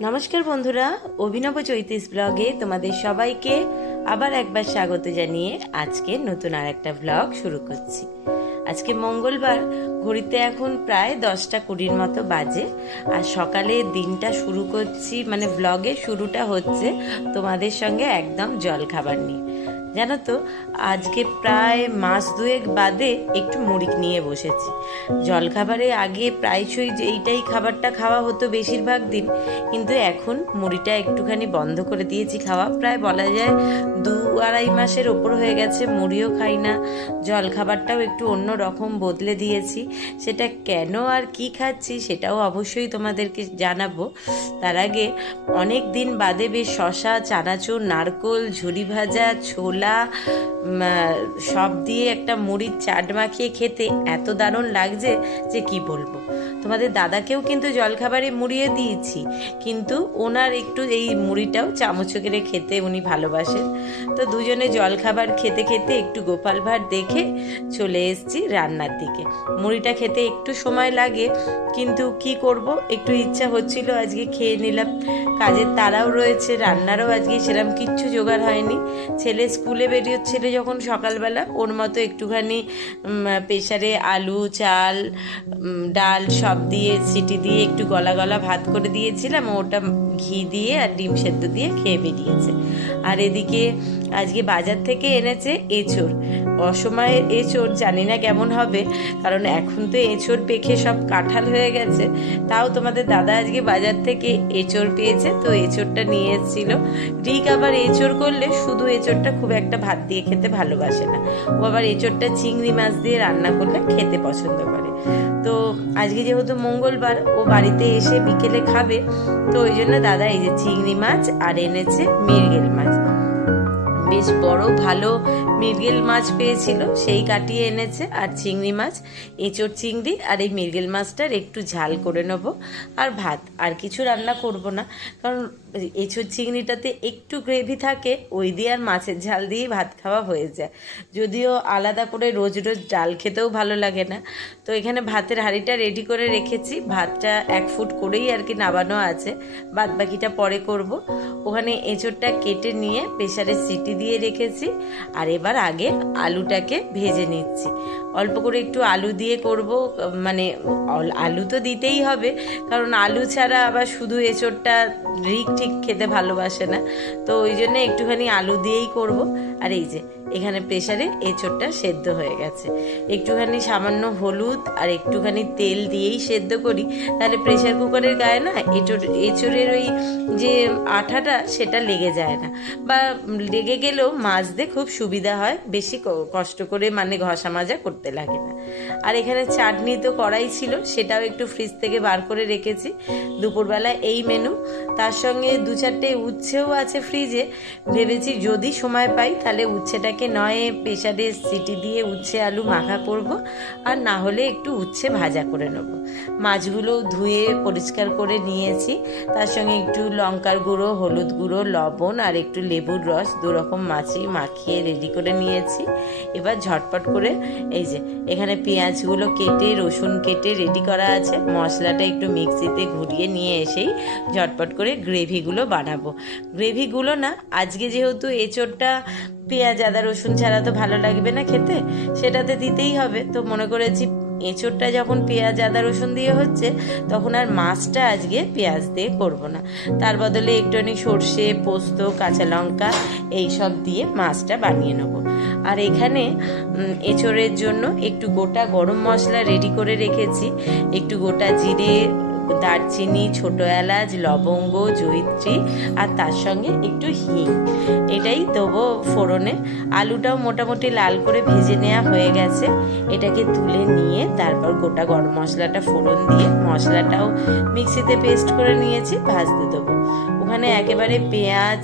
নমস্কার বন্ধুরা, অভিনব চৈতিস ব্লগে তোমাদের সবাইকে আবার একবার স্বাগত জানিয়ে আজকে নতুন আর একটা ব্লগ শুরু করছি। আজকে মঙ্গলবার, ঘড়িতে এখন প্রায় 10টা 20 মতো বাজে। আর সকালে দিনটা শুরু করছি, মানে ব্লগের শুরুটা হচ্ছে তোমাদের সঙ্গে একদম জল খাবার নিয়ে। জানো তো, আজকে প্রায় মাস দুয়েক বাদে একটু মুড়ি নিয়ে বসেছি। জলখাবারে আগে প্রায়শই এইটাই খাবারটা খাওয়া হতো বেশিরভাগ দিন, কিন্তু এখন মুড়িটা একটুখানি বন্ধ করে দিয়েছি খাওয়া। প্রায় বলা যায় 2-2.5 মাসের ওপর হয়ে গেছে মুড়িও খাই না। জলখাবারটাও একটু অন্য রকম বদলে দিয়েছি। সেটা কেন আর কি খাচ্ছি সেটাও অবশ্যই তোমাদেরকে জানাবো। তার আগে অনেক দিন বাদে বেশ শশা, চানাচুর, নারকোল, ঝুরি ভাজা, ছোলা সব দিয়ে একটা মুড়ির চাট মাখিয়ে খেতে এত দারুণ লাগছে যে কি বলবো। তোমাদের দাদাকেও কিন্তু জলখাবারে মুড়িয়ে দিয়েছি, কিন্তু ওনার একটু এই মুড়িটাও চামচ করে খেতে উনি ভালোবাসেন। তো দুজনে জলখাবার খেতে খেতে একটু গোপাল ভাঁড় দেখে চলে এসেছি রান্নার দিকে। মুড়িটা খেতে একটু সময় লাগে, কিন্তু কি করব, একটু ইচ্ছা হচ্ছিল আজকে খেয়ে নিলাম। কাজের তাড়াও রয়েছে, রান্নারও আজকে সেরকম কিচ্ছু জোগাড় হয়নি। ছেলে স্কুলে বেরিয়েছিল যখন সকালবেলা, ওর মতো একটুখানি প্রেসারে আলু, চাল, ডাল সব দিয়ে সিটি দিয়ে একটু গলা গলা ভাত করে দিয়েছিলাম। ওটা ঘি দিয়ে আর ডিম সেদ্ধ দিয়ে খেয়ে বেরিয়েছে। আর এদিকে আজকে বাজার থেকে এনেছে এঁচোড়। অসময়ের এঁচোড়, জানি না কেমন হবে, কারণ এখন তো এঁচোড় পেকে সব কাঁঠাল হয়ে গেছে। তাও তোমাদের দাদা আজকে বাজার থেকে এঁচোড় পেয়েছে, তো এঁচোড়টা নিয়ে এসেছিল। ঠিক আবার এঁচোড় করলে শুধু এঁচোড়টা খুব একটা ভাত দিয়ে খেতে ভালোবাসে না, ও আবার এঁচোড়টা চিংড়ি মাছ দিয়ে রান্না করলে খেতে পছন্দ করে। তো আজকে যেহেতু মঙ্গলবার, ও বাড়িতে এসে বিকেলে খাবে, তো ওই জন্য দাদা এই যে চিংড়ি মাছ আর এনেছে মৃগেল মাছ। বেশ বড় ভালো মৃগেল মাছ পেয়েছিল, সেই কাটিয়ে এনেছে। আর চিংড়ি মাছ, এঁচোড় চিংড়ি আর এই মৃগেল মাছটার একটু ঝাল করে নেবো, আর ভাত। আর কিছু রান্না করব না, কারণ এঁচোড় চিংড়িটাতে একটু গ্রেভি থাকে, ওই দিয়ে আর মাছের ঝাল দিয়েই ভাত খাওয়া হয়ে যায়। যদিও আলাদা করে রোজ রোজ ডাল খেতেও ভালো লাগে না। তো এখানে ভাতের হাঁড়িটা রেডি করে রেখেছি, ভাতটা 1 ফুট করেই আর কি নামানো আছে, বাদ বাকিটা পরে করব। ওখানে এঁচোড়টা কেটে নিয়ে প্রেসারে সিটি দিয়ে রেখেছি। আর এবার আগে আলুটাকে ভেজে নিচ্ছি। অল্প করে একটু আলু দিয়ে করব, মানে আলু তো দিতেই হবে, কারণ আলু ছাড়া আবার শুধু এঁচোড়টা রিক ঠিক খেতে ভালোবাসে না। তো ওই জন্য একটুখানি আলু দিয়েই করব। আর এই যে এখানে প্রেসারে এঁচোড়টা সেদ্ধ হয়ে গেছে। একটুখানি সামান্য হলুদ আর একটুখানি তেল দিয়েই সেদ্ধ করি, তাহলে প্রেসার কুকারের গায়ে না এঁচোড়ের ওই যে আঠাটা সেটা লেগে যায় না, বা লেগে গেলেও মাজতে খুব সুবিধা হয়, বেশি কষ্ট করে মানে ঘষা মাজা করতে লাগে না। আর এখানে চাটনি তো করাই ছিল, সেটাও একটু ফ্রিজ থেকে বার করে রেখেছি। দুপুরবেলা এই মেনু, তার সঙ্গে 2-4টে উচ্ছেও আছে ফ্রিজে। ভেবেছি যদি সময় পাই তাহলে উচ্ছেটাকে নয় প্রেসারে সিটি দিয়ে উচ্ছে আলু মাখা করব, আর না হলে একটু উচ্ছে ভাজা করে নেব। মাছগুলো ধুয়ে পরিষ্কার করে নিয়েছি, তার সঙ্গে একটু লঙ্কার গুঁড়ো, হলুদ গুঁড়ো, লবণ আর একটু লেবুর রস, 2 রকম মাছই মাখিয়ে রেডি করে নিয়েছি। এবার ঝটপট করে এই যে এখানে পেঁয়াজগুলো কেটে, রসুন কেটে রেডি করা আছে। মশলাটা একটু মিক্সিতে ঘুরিয়ে নিয়ে এসেই ঝটপট করে গ্রেভিগুলো বানাবো। গ্রেভিগুলো না আজকে যেহেতু এঁচোড়টা পেঁয়াজ আদা রসুন ছাড়া তো ভালো লাগবে না খেতে, সেটাতে দিতেই হবে। তো মনে করেছি এঁচোড়টা যখন পেঁয়াজ আদা রসুন দিয়ে হচ্ছে, তখন আর মাছটা আজকে পেঁয়াজ দিয়ে করব না, তার বদলে একটুখানি সর্ষে, পোস্ত, কাঁচা লঙ্কা এইসব দিয়ে মাছটা বানিয়ে নেব। আর এখানে এঁচোড়ের জন্য একটু গোটা গরম মশলা রেডি করে রেখেছি। একটু গোটা জিরে, দারচিনি, ছোট এলাচ, লবঙ্গ, জয়িত্রী, আর তার সঙ্গে একটু হিং, এটাই দেবো ফোড়নে। আলুটাও মোটামুটি লাল করে ভেজে নেওয়া হয়ে গেছে। এটাকে তুলে নিয়ে তারপর গোটা গরম মশলাটা ফোড়ন দিয়ে, মশলাটাও মিক্সিতে পেস্ট করে নিয়েছি, ভাজতে দেবো। ওখানে একেবারে পেঁয়াজ,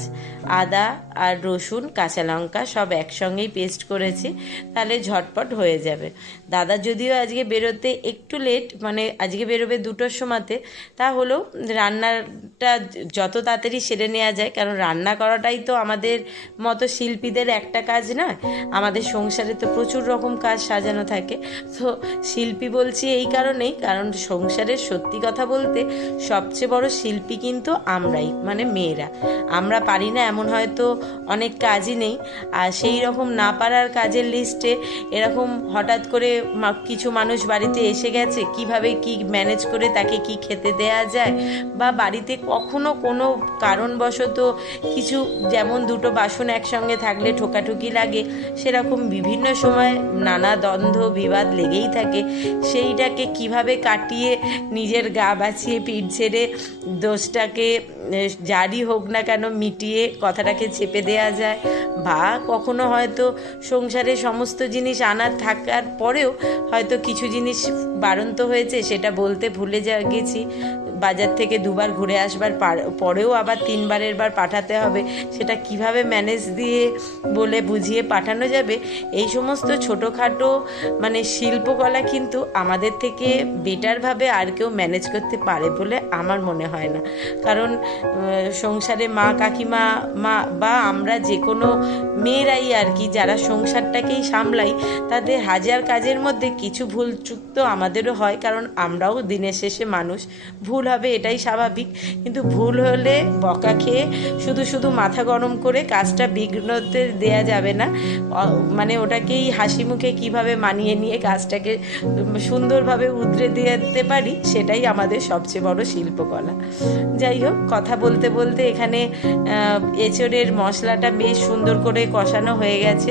আদা আর রসুন, কাঁচা লঙ্কা সব একসঙ্গেই পেস্ট করেছি, তাহলে ঝটপট হয়ে যাবে। দাদা যদিও আজকে বেরোতে একটু লেট, মানে আজকে বেরোবে 2টোর সময়তে, তা হলেও রান্নাটা যত তাড়াতাড়ি সেরে নেওয়া যায়, কারণ রান্না করাটাই তো আমাদের মতো শিল্পীদের একটা কাজ নয়, আমাদের সংসারে তো প্রচুর রকম কাজ সাজানো থাকে। তো শিল্পী বলছি এই কারণেই, কারণ সংসারের সত্যি কথা বলতে সবচেয়ে বড় শিল্পী কিন্তু আমরাই, মানে মেয়েরা। আমরা পারি না এমন হয়তো অনেক কাজই নেই, আর সেই রকম না পারার কাজের লিস্টে এরকম হঠাৎ করে কিছু মানুষ বাড়িতে এসে গেছে, কিভাবে কি ম্যানেজ করে তাকে কি খেতে দেয়া যায়, বা বাড়িতে কখনো কোনো কারণবশত কিছু, যেমন 2টো বাসন একসঙ্গে থাকলে ঠোকাঠুকি লাগে, সেরকম বিভিন্ন সময় নানা দ্বন্দ্ব বিবাদ লেগেই থাকে। সেইটাকে কিভাবে কাটিয়ে নিজের গা বাঁচিয়ে পিঠ ছেড়ে দোষটাকে যারই হোক না কেন মিটিয়ে কথাটাকে চেপে দেওয়া যায়, বা কখনো হয়তো সংসারে সমস্ত জিনিস আনার থাকার পরেও হয়তো কিছু জিনিস বাড়ন্ত হয়েছে, সেটা বলতে ভুলে গেছি, বাজার থেকে 2বার ঘুরে আসবার পরেও আবার 3বারের বার পাঠাতে হবে, সেটা কিভাবে ম্যানেজ দিয়ে বলে বুঝিয়ে পাঠানো যাবে। এই সমস্ত ছোটোখাটো মানে শিল্পকলা কিন্তু আমাদের থেকে বেটারভাবে আর কেউ ম্যানেজ করতে পারে বলে আমার মনে হয় না। কারণ সংসারে মা, কাকিমা, মা বা আমরা যে কোনো মেয়েরাই আর কি, যারা সংসারটাকেই সামলাই, তাদের হাজার কাজের মধ্যে কিছু ভুল চুক তো আমাদেরও হয়, কারণ আমরাও দিনের শেষে মানুষ, ভুল হবে এটাই স্বাভাবিক। কিন্তু ভুল হলে বকা খেয়ে শুধু শুধু মাথা গরম করে কাজটা বিঘ্নতে দেয়া যাবে না, মানে ওটাকেই হাসি মুখে কীভাবে মানিয়ে নিয়ে কাজটাকে সুন্দরভাবে উতরে দিতে পারি, সেটাই আমাদের সবচেয়ে বড় শিল্পকলা। যাই হোক, কথা বলতে বলতে এখানে এঁচোড়ের মশলাটা বেশ সুন্দর করে কষানো হয়ে গেছে,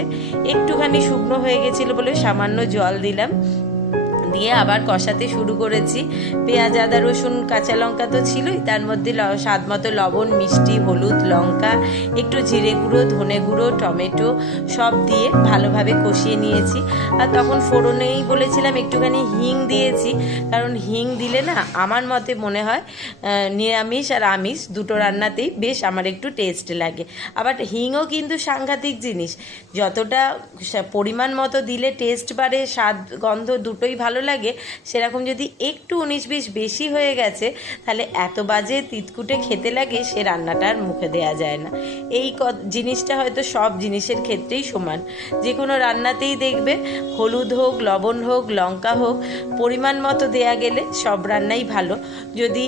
একটুখানি শুকনো হয়ে গেছিলো বলে সামান্য জল দিলাম, দিয়ে আবার কষাতে শুরু করেছি। পেঁয়াজ, আদা, রসুন, কাঁচা লঙ্কা তো ছিলই, তার মধ্যে স্বাদ মতো লবণ, মিষ্টি, হলুদ, লঙ্কা, একটু জিরে গুঁড়ো, ধনে গুঁড়ো, টমেটো সব দিয়ে ভালোভাবে কষিয়ে নিয়েছি। আর তখন ফোড়নেই বলেছিলাম একটুখানি হিং দিয়েছি, কারণ হিং দিলে না আমার মতে মনে হয় নিরামিষ আর আমিষ 2টো রান্নাতেই বেশ আমার একটু টেস্ট লাগে। আবার হিংও কিন্তু সাংঘাতিক জিনিস, যতটা পরিমাণ মতো দিলে টেস্ট বাড়ে, স্বাদ গন্ধ দুটোই ভালো লাগে, সেরকম যদি একটু 19-20 বেশি হয়ে গেছে, তাহলে এত বাজে তিতকুটে খেতে লাগে, সে রান্নাটার মুখে দেয়া যায় না। এই জিনিসটা হয়তো সব জিনিসের ক্ষেত্রেই সমান, যে কোনো রান্নাতেই দেখবে হলুদ হোক, লবণ হোক, লঙ্কা হোক, পরিমাণ মতো দেয়া গেলে সব রান্নাই ভালো। যদি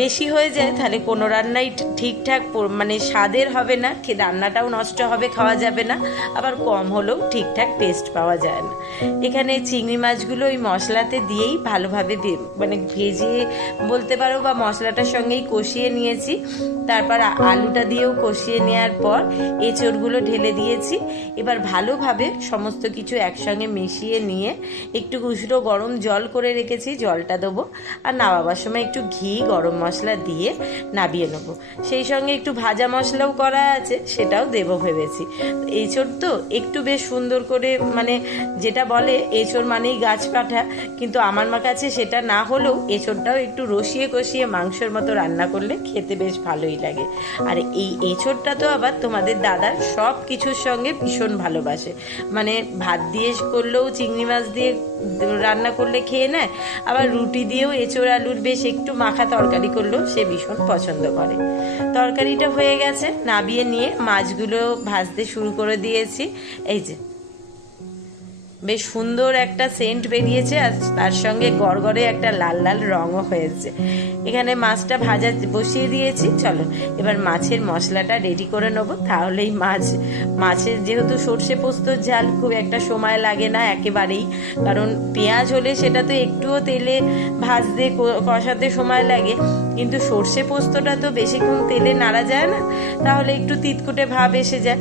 বেশি হয়ে যায় তাহলে কোনো রান্নাই ঠিকঠাক মানে স্বাদের হবে না, রান্নাটাও নষ্ট হবে, খাওয়া যাবে না, আবার কম হলেও ঠিকঠাক টেস্ট পাওয়া যায় না। এখানে চিংড়ি মাছগুলো ওই মশলাতে দিয়েই ভালোভাবে মানে ভেজে বলতে পারো, বা মশলাটার সঙ্গেই কষিয়ে নিয়েছি। তারপর আলুটা দিয়েও কষিয়ে নেওয়ার পর এঁচোড়গুলো ঢেলে দিয়েছি। এবার ভালোভাবে সমস্ত কিছু একসঙ্গে মিশিয়ে নিয়ে একটু উষ্ণ গরম জল করে রেখেছি, জলটা দেবো, আর নামাবার সময় একটু ঘি, গরম মশলা দিয়ে নামিয়ে নেবো। সেই সঙ্গে একটু ভাজা মশলাও করা আছে, সেটাও দেবো ভেবেছি। এঁচোড় তো একটু বেশ সুন্দর করে, মানে যেটা বলে এঁচোড় মানেই গাছ কাটা, কিন্তু আমার কাছে সেটা না হলেও এঁচোড়টাও একটু রসিয়ে কষিয়ে মাংসের মতো রান্না করলে খেতে বেশ ভালোই লাগে। আর এই এঁচোড়টা তো আবার তোমাদের দাদার সব কিছুর সঙ্গে ভীষণ ভালোবাসে, মানে ভাত দিয়ে করলেও, চিংড়ি মাছ দিয়ে রান্না করলে খেয়ে নেয়, আবার রুটি দিয়েও এঁচোড় আলুর বেশ একটু মাখা তরকারি করলেও সে ভীষণ পছন্দ করে। তরকারিটা হয়ে গেছে, নামিয়ে নিয়ে মাছগুলো ভাজতে শুরু করে দিয়েছি। এই যে বেশ সুন্দর একটা সেন্ট বেরিয়েছে, আর তার সঙ্গে গড়গড়ে একটা লাল লাল রঙও হয়েছে। এখানে মাছটা ভাজা বসিয়ে দিয়েছি। চলো এবার মাছের মশলাটা রেডি করে নেবো, তাহলেই মাছের যেহেতু সর্ষে পোস্তর ঝাল খুব একটা সময় লাগে না একেবারেই, কারণ পেঁয়াজ হলে সেটা তো একটুও তেলে ভাজতে কষাতে সময় লাগে, কিন্তু সর্ষে পোস্তটা তো বেশিক্ষণ তেলে নাড়া যায় না, তাহলে একটু তিতকুটে ভাব এসে যায়,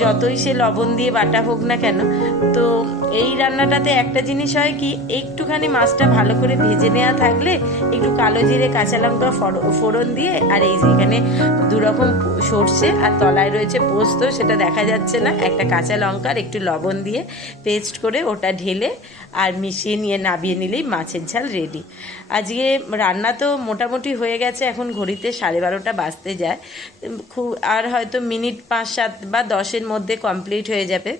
যতই সে লবণ দিয়ে বাটা হোক না কেন। তো এই রান্নাটাতে একটা জিনিস হয় কি, একটুখানি মাছটা ভালো করে ভেজে নেওয়া থাকলে একটু কালো জিরে কাঁচা লঙ্কা ফোড়ন দিয়ে, আর এই যে এখানে 2 রকম সর্ষে আর তলায় রয়েছে পোস্ত, সেটা দেখা যাচ্ছে না, একটা কাঁচা লঙ্কা আর একটু লবণ দিয়ে পেস্ট করে ওটা ঢেলে আর মিশিয়ে নিয়ে নামিয়ে নিলেই মাছের ঝাল রেডি। আজকে রান্না তো মোটামুটি হয়ে গেছে, এখন ঘড়িতে 12:30 বাজতে যায়, খুব আর হয়তো মিনিট 5-7 বা 10-এর মধ্যে কমপ্লিট হয়ে যাবে।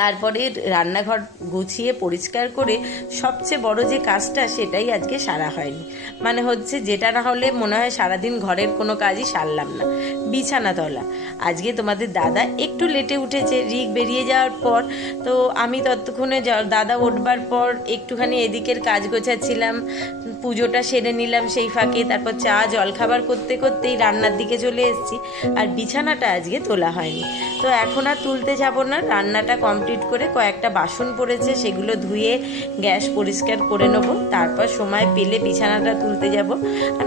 তারপরে রান্নাঘর গুছিয়ে পরিষ্কার করে সবচেয়ে বড় যে কাজটা সেটাই আজকে সারা হয়নি, মানে হচ্ছে যেটা না হলে মনে হয় সারাদিন ঘরের কোনো কাজই সারলাম না, বিছানা তোলা। আজকে তোমাদের দাদা একটু লেটে উঠেছে রিক বেরিয়ে যাওয়ার পর, তো আমি ততক্ষণে দাদা উঠবার পর একটুখানি এদিকের কাজ গোছাচ্ছিলাম, পুজোটা সেরে নিলাম সেই ফাঁকে, তারপর চা জলখাবার করতে করতেই রান্নার দিকে চলে এসেছি, আর বিছানাটা আজকে তোলা হয়নি। তো এখন আর তুলতে যাব না, রান্নাটা কমপ্লিট করে কয়েকটা বাসন পড়েছে সেগুলো ধুয়ে গ্যাস পরিষ্কার করে নেব, তারপর সময় পেলে বিছানাটা তুলতে যাব। আর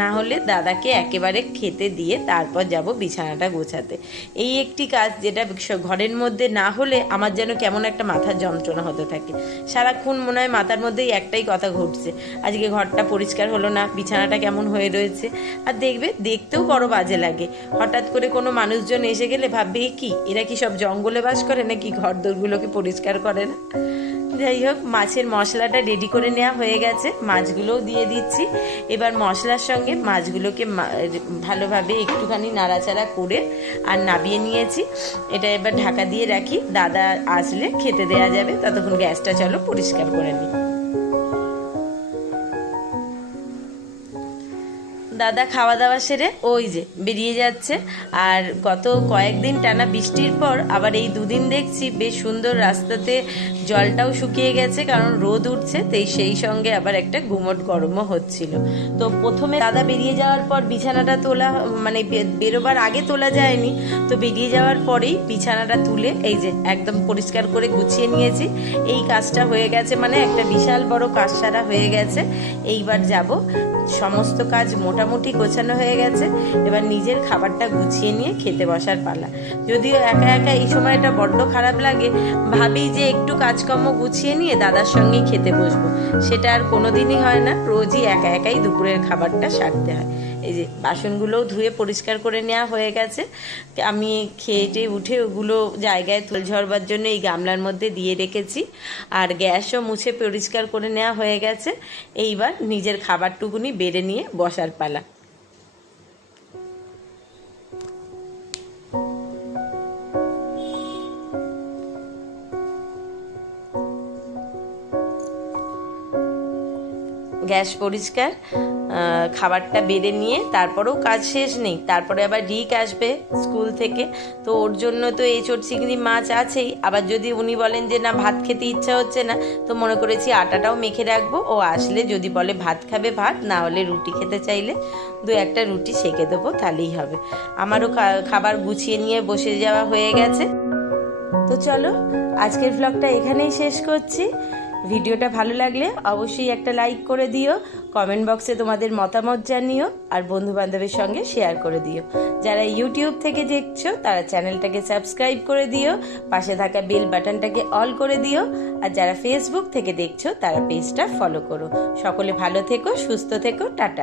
না হলে দাদাকে একেবারে খেতে দিয়ে তারপর যাব বিছানাটা গোছাতে। এই একটি কাজ যেটা ঘরের মধ্যে না হলে আমার যেন কেমন একটা মাথার যন্ত্রণা হতে থাকে, সারাক্ষণ মনে হয় মাথার মধ্যেই একটাই কথা ঘটছে, আজকে ঘরটা পরিষ্কার হলো না, বিছানাটা কেমন হয়ে রয়েছে। আর দেখতেও বড় বাজে লাগে, হঠাৎ করে কোনো মানুষজন এসে গেলে ভাববে কি এরা কি সব জঙ্গলে বাস করে নাকি ঘর দোরগুলোকে পরিষ্কার করে না। যাই হোক, মাছের মশলাটা রেডি করে নেওয়া হয়ে গেছে, মাছগুলোও দিয়ে দিচ্ছি। এবার মশলার সঙ্গে মাছগুলোকে ভালোভাবে একটুখানি নাড়াচাড়া করে আর নামিয়ে নিয়েছি। এটা এবার ঢাকা দিয়ে রাখি, দাদা আসলে খেতে দেওয়া যাবে, ততক্ষণ গ্যাসটা চলো পরিষ্কার করে নিই। দাদা খাওয়া দাওয়া সেরে ওই যে বেরিয়ে যাচ্ছে, আর গত কয়েকদিন টানা বৃষ্টির পর আবার এই 2 দিন দেখছি বেশ সুন্দর রাস্তাতে জলটাও শুকিয়ে গেছে, কারণ রোদ উঠছে, তাই সেই সঙ্গে আবার একটা গুমট গরমও হচ্ছিল। তো প্রথমে দাদা বেরিয়ে যাওয়ার পর বিছানাটা তোলা, মানে বেরোবার আগে তোলা যায়নি, তো বেরিয়ে যাওয়ার পরেই বিছানাটা তুলে এই যে একদম পরিষ্কার করে গুছিয়ে নিয়েছি। এই কাজটা হয়ে গেছে, মানে একটা বিশাল বড় কাজ সারা হয়ে গেছে। এইবার যাব, সমস্ত কাজ মোটামুটি গোছানো হয়ে গেছে, এবার নিজের খাবারটা গুছিয়ে নিয়ে খেতে বসার পালা। যদিও একা একা এই সময়টা বড্ড খারাপ লাগে, ভাবি যে একটু কাজকর্ম গুছিয়ে নিয়ে দাদার সঙ্গেই খেতে বসবো, সেটা আর কোনোদিনই হয় না, রোজই একা একাই দুপুরের খাবারটা সারতে হয়। এই যে বাসনগুলোও ধুয়ে পরিষ্কার করে নেওয়া হয়ে গেছে, আমি খেয়ে উঠে ওগুলো জায়গায় তুলে ঝরবার জন্য এই গামলার মধ্যে দিয়ে রেখেছি, আর গ্যাসও মুছে পরিষ্কার করে নেওয়া হয়ে গেছে। এইবার নিজের খাবারটুকুনি বেড়ে নিয়ে বসার পালা। গ্যাস পরিষ্কার, খাবারটা বেড়ে নিয়ে তারপরেও কাজ শেষ নেই, তারপরে আবার রিক আসবে স্কুল থেকে, তো ওর জন্য তো এঁচোড় চিংড়ি মাছ আছেই, আবার যদি উনি বলেন যে না ভাত খেতে ইচ্ছা হচ্ছে না, তো মনে করেছি আটাটাও মেখে রাখবো, ও আসলে যদি বলে ভাত খাবে ভাত, না হলে রুটি খেতে চাইলে 2-1টা রুটি সেঁকে দেবো, তাহলেই হবে। আমারও খাবার গুছিয়ে নিয়ে বসে যাওয়া হয়ে গেছে। তো চলো আজকের ব্লগটা এখানেই শেষ করছি। ভিডিওটা ভালো লাগলে অবশ্যই একটা লাইক করে দিও, কমেন্ট বক্সে তোমাদের মতামত জানিও, আর বন্ধুবান্ধবের সঙ্গে শেয়ার করে দিও। যারা ইউটিউব থেকে দেখছো তারা চ্যানেলটাকে সাবস্ক্রাইব করে দিও, পাশে থাকা বেল বাটনটাকে অল করে দিও, আর যারা ফেসবুক থেকে দেখছো তারা পেজটা ফলো করো। সকলে ভালো থেকো, সুস্থ থেকো, টাটা।